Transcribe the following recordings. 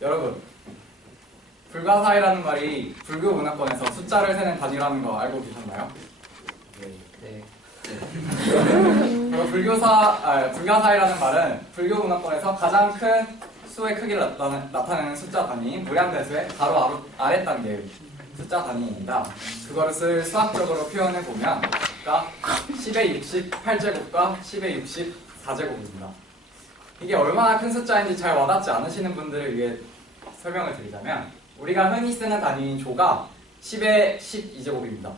여러분, 불가사의라는 말이 불교 문화권에서 숫자를 세는 단위라는 거 알고 계셨나요? 네. 불가사의라는 말은 불교 문화권에서 가장 큰 수의 크기를 나타내는 숫자 단위인 무량대수의 바로 아래 단계의 숫자 단위입니다. 그거를 수학적으로 표현해 보면, 그러니까 10의 68제곱과 10의 64제곱입니다. 이게 얼마나 큰 숫자인지 잘 와닿지 않으시는 분들을 위해 설명을 드리자면, 우리가 흔히 쓰는 단위인 조가 10의 12제곱입니다.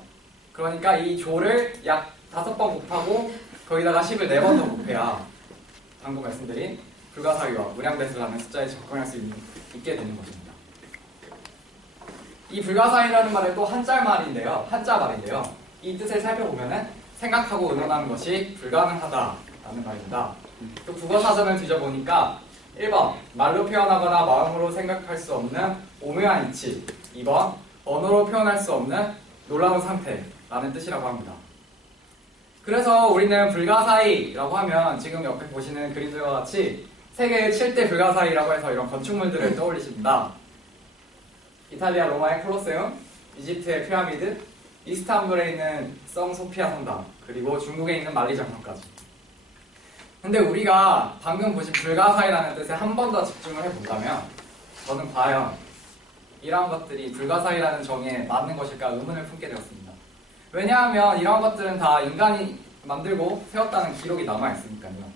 그러니까 이 조를 약 5번 곱하고 거기다가 10을 4번 더 곱해야 방금 말씀드린 불가사의와 무량대수라는 숫자에 접근할 수 있게 되는 것입니다. 이 불가사의라는 말은 또 한자 말인데요. 이 뜻을 살펴보면은 생각하고 의논하는 것이 불가능하다라는 말입니다. 또 국어사전을 뒤져보니까 1번 말로 표현하거나 마음으로 생각할 수 없는 오묘한 이치, 2번 언어로 표현할 수 없는 놀라운 상태라는 뜻이라고 합니다. 그래서 우리는 불가사의라고 하면 지금 옆에 보시는 그림들과 같이 세계의 7대 불가사의라고 해서 이런 건축물들을 떠올리십니다. 이탈리아 로마의 콜로세움, 이집트의 피라미드, 이스탄불에 있는 성 소피아 성당, 그리고 중국에 있는 만리 장성까지. 근데 우리가 방금 보신 불가사의라는 뜻에 한 번 더 집중을 해본다면 저는 과연 이러한 것들이 불가사의라는 정의에 맞는 것일까 의문을 품게 되었습니다. 왜냐하면 이런 것들은 다 인간이 만들고 세웠다는 기록이 남아있으니까요.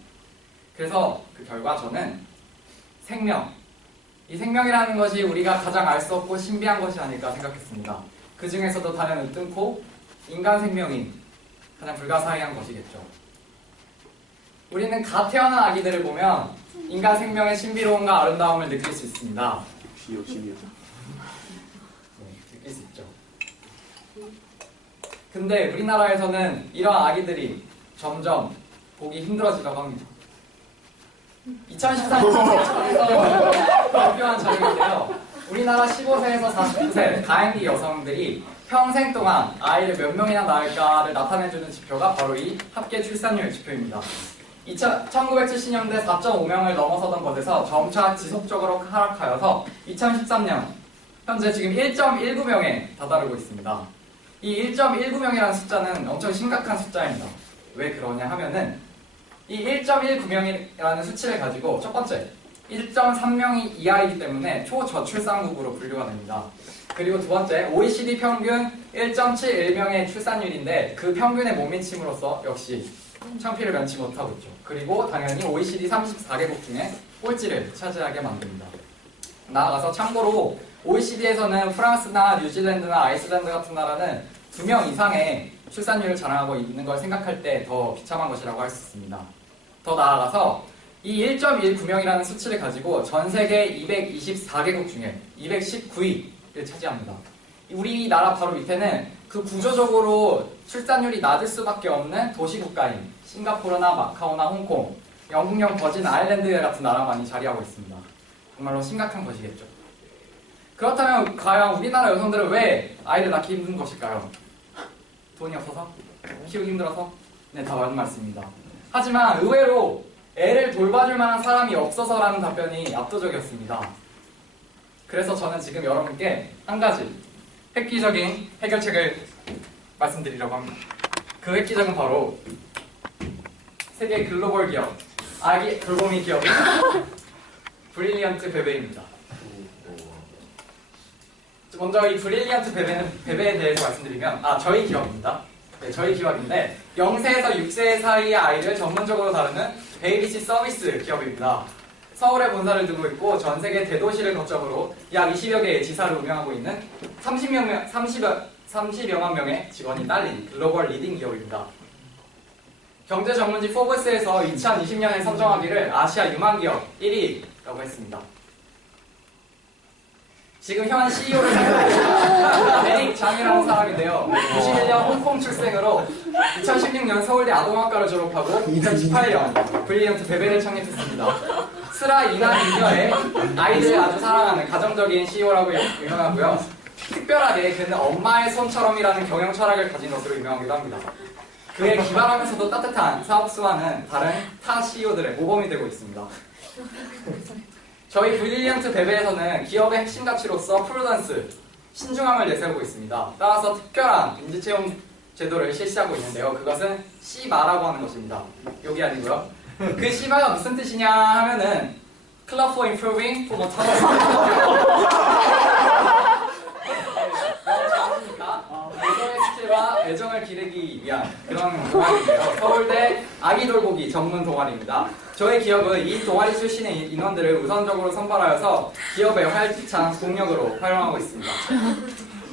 그래서 그 결과 저는 이 생명이라는 것이 우리가 가장 알 수 없고 신비한 것이 아닐까 생각했습니다. 그 중에서도 단연 으뜸코 인간 생명이 가장 불가사의한 것이겠죠. 우리는 갓 태어난 아기들을 보면 인간 생명의 신비로움과 아름다움을 느낄 수 있습니다. 욕심이요. 느낄 수 있죠. 근데 우리나라에서는 이러한 아기들이 점점 보기 힘들어지려고 합니다. 2013년에서 발표한 자료인데요. 우리나라 15세에서 49세 가임기 여성들이 평생 동안 아이를 몇 명이나 낳을까를 나타내주는 지표가 바로 이 합계 출산율 지표입니다. 1970년대 4.5명을 넘어서던 것에서 점차 지속적으로 하락하여서 2013년 현재 지금 1.19명에 다다르고 있습니다. 이 1.19명이라는 숫자는 엄청 심각한 숫자입니다. 왜 그러냐 하면은 이 1.19명이라는 수치를 가지고 첫 번째 1.3명이 이하이기 때문에 초저출산국으로 분류가 됩니다. 그리고 두 번째 OECD 평균 1.71명의 출산율인데 그 평균에 못 미침으로써 역시 창피를 면치 못하고 있죠. 그리고 당연히 OECD 34개국 중에 꼴찌를 차지하게 만듭니다. 나아가서 참고로 OECD에서는 프랑스나 뉴질랜드나 아이슬란드 같은 나라는 2명 이상의 출산율을 자랑하고 있는 걸 생각할 때 더 비참한 것이라고 할 수 있습니다. 더 나아가서 이 1.19명이라는 수치를 가지고 전 세계 224개국 중에 219위를 차지합니다. 우리나라 바로 밑에는 그 구조적으로 출산율이 낮을 수밖에 없는 도시국가인 싱가포르나 마카오나 홍콩, 영국령 버진 아일랜드 같은 나라만이 자리하고 있습니다. 정말로 심각한 것이겠죠. 그렇다면 과연 우리나라 여성들은 왜 아이를 낳기 힘든 것일까요? 돈이 없어서? 키우기 힘들어서? 네, 다 맞는 말씀입니다. 하지만 의외로 애를 돌봐줄 만한 사람이 없어서라는 답변이 압도적이었습니다. 그래서 저는 지금 여러분께 한 가지 획기적인 해결책을 말씀드리려고 합니다. 그 획기적은 바로 세계 글로벌 기업, 아기 돌보미 기업 브릴리언트 베베입니다. 먼저 이 브릴리언트 베베에 대해서 말씀드리면 저희 기업입니다. 네, 저희 기업인데 0세에서 6세 사이의 아이를 전문적으로 다루는 베이비시 서비스 기업입니다. 서울에 본사를 두고 있고 전 세계 대도시를 거점으로 약 20여 개의 지사를 운영하고 있는 30여만 명의 직원이 딸린 글로벌 리딩 기업입니다. 경제 전문지 포브스에서 2020년에 선정하기를 아시아 유망 기업 1위라고 했습니다. 지금 현 CEO를 맡고 에릭 장이라는 사람인데요. 91년 홍콩 출생으로 2016년 서울대 아동학과를 졸업하고 2018년 브릴리언트 베베를 창립했습니다. 스라 이난 미녀의 아이들을 아주 사랑하는 가정적인 CEO라고 유명하고요. 특별하게 그는 엄마의 손처럼이라는 경영 철학을 가진 것으로 유명하기도 합니다. 그의 기발하면서도 따뜻한 사업 수완은 다른 타 CEO들의 모범이 되고 있습니다. 저희 브릴리언트 베베에서는 기업의 핵심 가치로서 프루던스, 신중함을 내세우고 있습니다. 따라서 특별한 인지채용 제도를 실시하고 있는데요. 그것은 CMA라고 하는 것입니다. 여기 아니고요. 그 CMA가 무슨 뜻이냐 하면은 Club for Improving Performance. 애정의 스킬과 애정을 기르기 위한 그런 동아리인데요. 서울대 아기 돌보기 전문 동아리입니다. 저희 기업은 이 동아리 출신의 인원들을 우선적으로 선발하여서 기업의 활기찬 동력으로 활용하고 있습니다.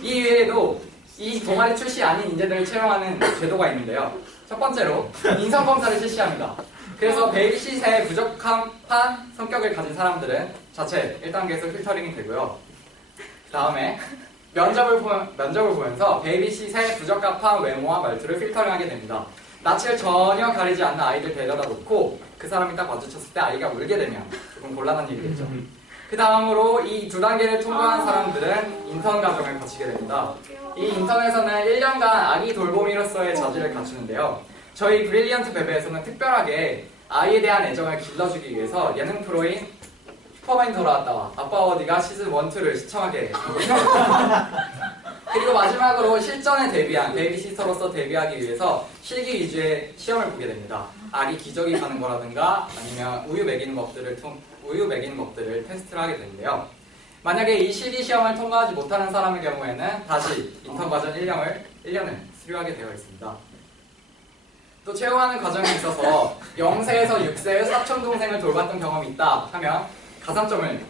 이 외에도 이 동아리 출시 아닌 인재들을 채용하는 제도가 있는데요. 첫 번째로 인성검사를 실시합니다. 그래서 베이비시스의 부적합한 성격을 가진 사람들은 자체 1단계에서 필터링이 되고요. 그 다음에 면접을 보면서 베이비시스의 부적합한 외모와 말투를 필터링하게 됩니다. 낯을 전혀 가리지 않는 아이들 데려다 놓고 그 사람이 딱 마주쳤을 때 아이가 울게 되면 조금 곤란한 일이겠죠. 그 다음으로 이 2단계를 통과한 사람들은 인턴 과정을 거치게 됩니다. 이 인턴에서는 1년간 아기 돌보미로서의 자질을 갖추는데요. 저희 브릴리언트 베베에서는 특별하게 아이에 대한 애정을 길러주기 위해서 예능 프로인 슈퍼맨 돌아왔다와 아빠 어디가 시즌 1, 2를 시청하게 하고 있습니다. 그리고 마지막으로 실전에 데뷔한 베이비시터로서 데뷔하기 위해서 실기 위주의 시험을 보게 됩니다. 아기 기저귀 가는 거라든가 아니면 우유 먹이는 법들을 테스트를 하게 되는데요. 만약에 이 실기 시험을 통과하지 못하는 사람의 경우에는 다시 인턴 과정 1년을 수료하게 되어 있습니다. 또 채용하는 과정에 있어서 0세에서 6세의 사촌동생을 돌봤던 경험이 있다 하면 가산점을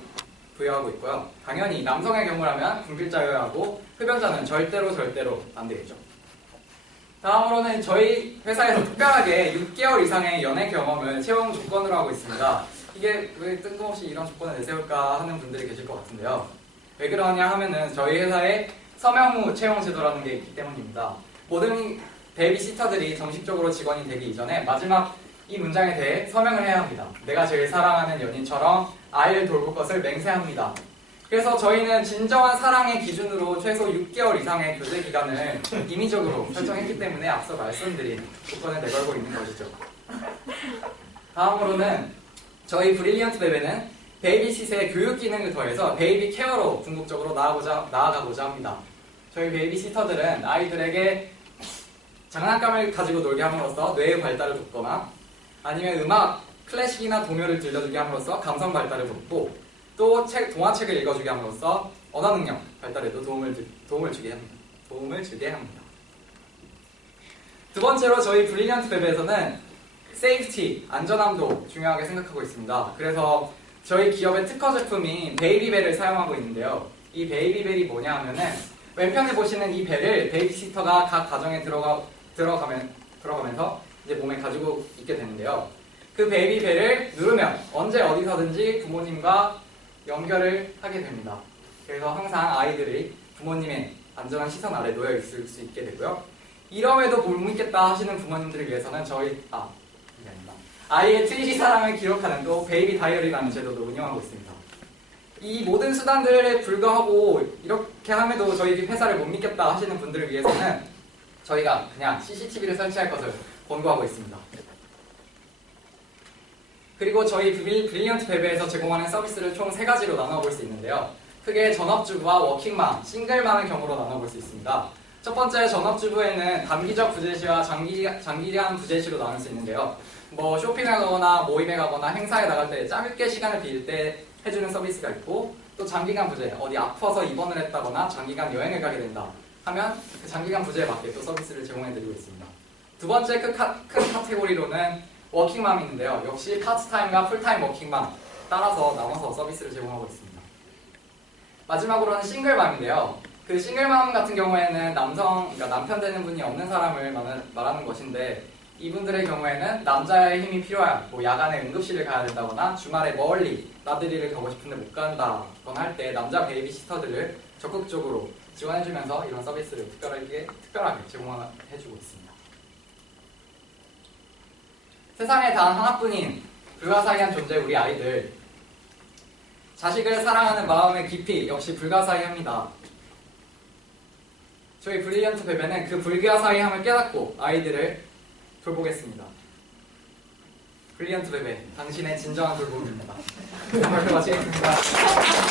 부여하고 있고요. 당연히 남성의 경우라면 분필자여야 하고 흡연자는 절대로 안 되겠죠. 다음으로는 저희 회사에서 특별하게 6개월 이상의 연애 경험을 채용 조건으로 하고 있습니다. 이게 왜 뜬금없이 이런 조건을 내세울까 하는 분들이 계실 것 같은데요. 왜 그러냐 하면은 저희 회사에 서명 후 채용 제도라는 게 있기 때문입니다. 모든 베이비시터들이 정식적으로 직원이 되기 이전에 마지막 이 문장에 대해 서명을 해야 합니다. 내가 제일 사랑하는 연인처럼 아이를 돌볼 것을 맹세합니다. 그래서 저희는 진정한 사랑의 기준으로 최소 6개월 이상의 교제 기간을 임의적으로 설정했기 때문에 앞서 말씀드린 조건을 내걸고 있는 것이죠. 다음으로는 저희 브릴리언트 베베는 베이비시스의 교육 기능을 더해서 베이비 케어로 궁극적으로 나아가고자 합니다. 저희 베이비시터들은 아이들에게 장난감을 가지고 놀게 함으로써 뇌의 발달을 돕거나 아니면 음악, 클래식이나 동요를 들려주게 함으로써 감성 발달을 돕고 또 동화책을 읽어주게 함으로써 언어 능력 발달에도 도움을 주게 합니다. 두 번째로 저희 브릴리언트 베베에서는 세이프티, 안전함도 중요하게 생각하고 있습니다. 그래서 저희 기업의 특허 제품인 베이비벨을 사용하고 있는데요. 이 베이비벨이 뭐냐 하면은 왼편에 보시는 이 벨을 베이비시터가 각 가정에 들어가면서 이제 몸에 가지고 있게 되는데요. 그 베이비벨을 누르면 언제 어디서든지 부모님과 연결을 하게 됩니다. 그래서 항상 아이들이 부모님의 안전한 시선 아래 놓여 있을 수 있게 되고요. 이럼에도 못 믿겠다 하시는 부모님들을 위해서는 아이의 3D 사랑을 기록하는 또 베이비 다이어리라는 제도도 운영하고 있습니다. 이 모든 수단들에 불과하고 이렇게 함에도 저희 회사를 못 믿겠다 하시는 분들을 위해서는 저희가 그냥 CCTV를 설치할 것을 권고하고 있습니다. 그리고 저희 브릴리언트 베베에서 제공하는 서비스를 총 3가지로 나눠볼 수 있는데요. 크게 전업주부와 워킹맘, 싱글맘의 경우로 나눠볼 수 있습니다. 첫 번째 전업주부에는 단기적 부재시와 장기간 부재시로 나눌 수 있는데요. 뭐 쇼핑을 가거나 모임에 가거나 행사에 나갈 때 짧게 시간을 빌 때 해주는 서비스가 있고 또 장기간 부재, 어디 아파서 입원을 했다거나 장기간 여행을 가게 된다 하면 그 장기간 부재에 맞게 또 서비스를 제공해드리고 있습니다. 두 번째 큰 카테고리로는 워킹맘이 있는데요. 역시 파트타임과 풀타임 워킹맘 따라서 나눠서 서비스를 제공하고 있습니다. 마지막으로는 싱글맘인데요. 그 싱글맘 같은 경우에는 그러니까 남편 되는 분이 없는 사람을 말하는 것인데 이분들의 경우에는 남자의 힘이 필요한 야간에 응급실을 가야 된다거나 주말에 멀리 나들이를 가고 싶은데 못 간다거나 할 때 남자 베이비시터들을 적극적으로 지원해주면서 이런 서비스를 특별하게 제공해주고 있습니다. 세상에 단 하나뿐인 불가사의한 존재 우리 아이들, 자식을 사랑하는 마음의 깊이 역시 불가사의합니다. 저희 브릴리언트 베베는 그 불가사의함을 깨닫고 아이들을 돌보겠습니다. 브리언트 베베, 당신의 진정한 돌봄입니다. 발표 마치겠습니다.